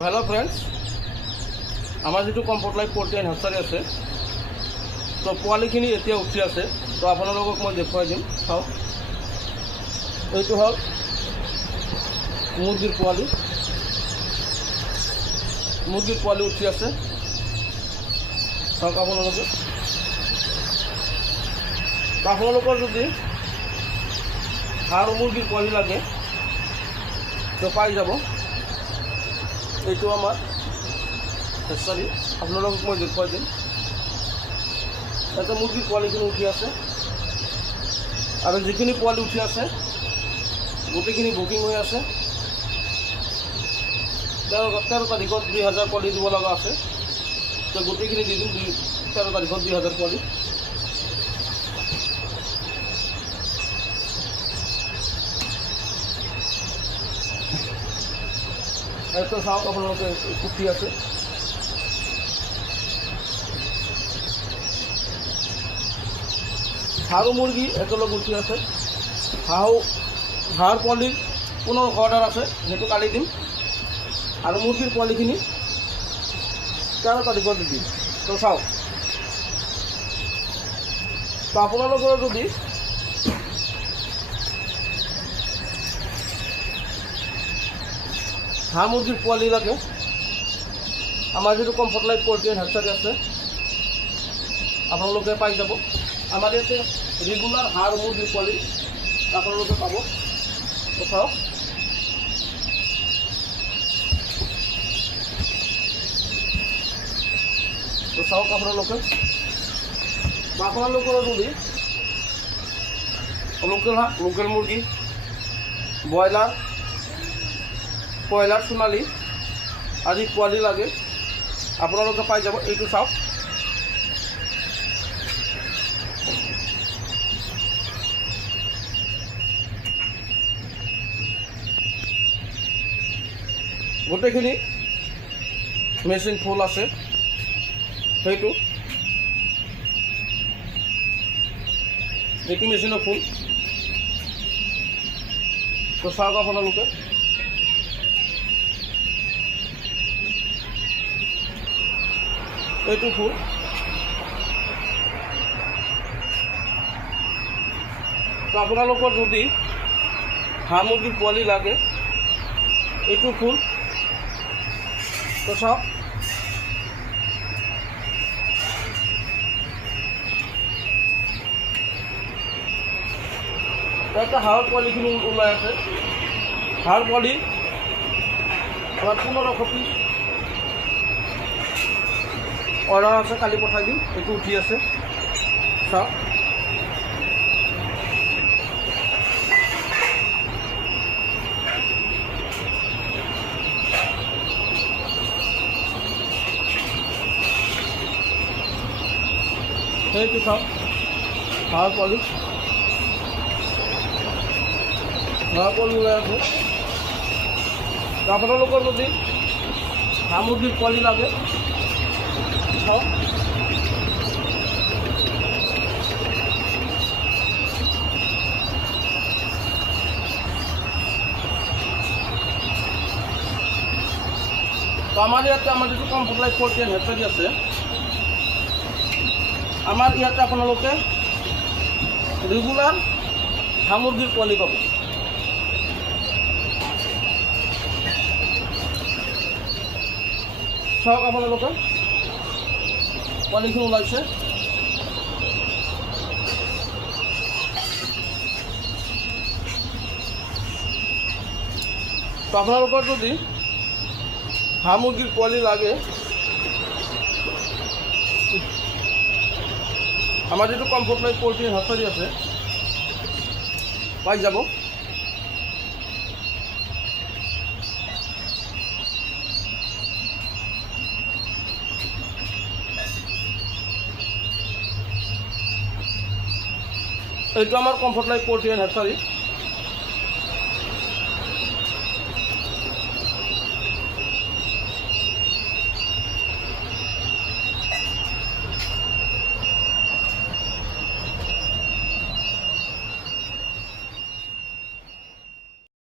hello friends आमार जी comfort life poultry and हेचारी आछे तो पोवालिखिनि एतिया उठी आछे तो आपनालोকক मैं देखुवाई दिम चाওক एइटु हल मुर्गिर पोवाली उठी आछे चाওক आपनालोके तो आपनालोकर जदि हाड़ मुर्गिर पोवाली लागे तो पाई जाब এইটো আমার হেচারি আপোনালোকক মই দেখুৱাই দিম এটা মুৰ্গীৰ পোৱালিখিনি উঠি আছে আৰু যিখিনি পোৱালি উঠি আছে গোটেইখিনি বুকিং হৈ আছে 13 তাৰিখত 2000 পোৱালি দিব লগা আছে তো গোটেইখিনি দি দিম 13 তাৰিখত 2000 পোৱালি तो चाওক আপোনালোকে উঠি আছে হাঁহ মুৰ্গী একেলগে উঠি আছে হাঁহৰ পোৱালিৰ পুনৰ অৰ্ডাৰ আছে সেইটো কালি দিম আৰু মুৰ্গীৰ পোৱালিখিনি 13 তাৰিখত দি দিম তো চাওক তো আপোনালোকৰ যদি হাঁহ মুৰ্গীৰ পোৱালি লাগে আমাৰ যিটো কমফৰ্ট লাইফ পোল্ট্ৰি এণ্ড হেচাৰী আছে আপোনালোকে পাই যাব আমাৰ ইয়াতে ৰেগুলাৰ হাঁহ মুৰ্গীৰ পোৱালি আপোনালোকে পাব তো চাওক আপোনালোকে আপোনালোকৰ যদি লোকেল হাঁহ লোকেল মুৰ্গী ব্ৰইলাৰ কয়লাৰ সোণালী আজি পোৱালি লাগে আপোনালোকে পাই যাব এইটো চাওক গোটেইখিনি মেচিন ফুল আছে সেইটো এইটো মেচিনৰ ফুল তো চাওক আপোনালোকে এইটো ফুল তো আপোনালোকৰ যদি হাঁহ মুৰ্গীৰ পোৱালি লাগে এইটো ফুল তো চাওক এটা হাঁহৰ পোৱালিখিনি ওলাই আছে হাঁহৰ পোৱালি আমাৰ 1500 পিছ অর্ডার আছে কালি পঠাই দিম এইটো উঠি আছে চাওক সেইটো চাওক হাঁহৰ পোৱালি ওলাই আছে আপোনালোকৰ যদি হাঁহ মুৰ্গীৰ পোৱালি লাগে চাওক তো আমাৰ ইয়াতে আমাৰ যিটো কমফৰ্ট লাইফ পোল্ট্ৰি এণ্ড হেচাৰী আছে আমাৰ ইয়াতে আপোনালোকে ৰেগুলাৰ হাঁহ মুৰ্গীৰ পোৱালি পাব চাওক আপোনালোকে পোৱালিখিনি ওলাইছে তো আপোনালোকৰ যদি হাঁহ মুৰ্গীৰ পোৱালি লাগে আমাৰ যিটো কমফৰ্ট লাইফ পোল্ট্ৰি হেচাৰী আছে পাই যাব এইটো আমাৰ কমফৰ্ট লাইফ পোল্ট্ৰি এণ্ড হেচাৰী